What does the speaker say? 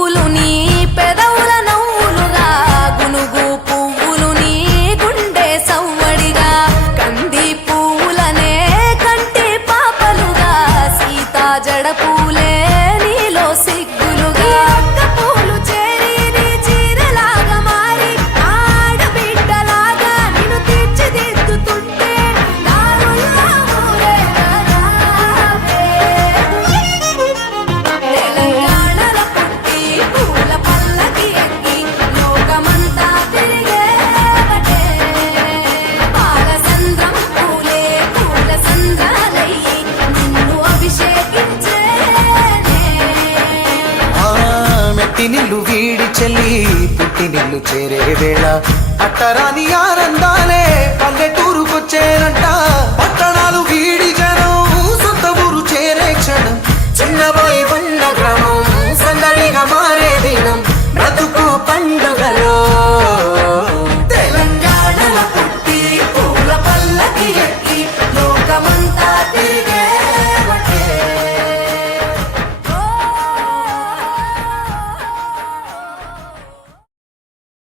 పువ్వులు నీ పెదవుల నవ్వులుగా గునుగు పువ్వులు నీ గుండె సవ్వడిగా కంది పువ్వులనే కంటి పాపలుగా సీతా జడ పూలే నీలో సిగ్గులుగా పూలు చేరి నీ చీరలాగా మారి ఆడబిడ్డలాగా నిన్ను తీర్చిదిద్దుతుంటే దారుల్లో ఊరేగారావే. తెలంగాణలో పుట్టి పూల పల్లకి ఎక్కి లోకమంతా తిరిగేవటే. పాలసంద్రం పూలే పూల సంద్రాలయ్యి నిన్ను అభిషేకించేనే. మెట్టి నిల్లు వీడి చెల్లి పుట్టి నిల్లు చేరే వేళ అట్టరాని ఆనందాలే పల్లెటూరుకొచ్చేనంట.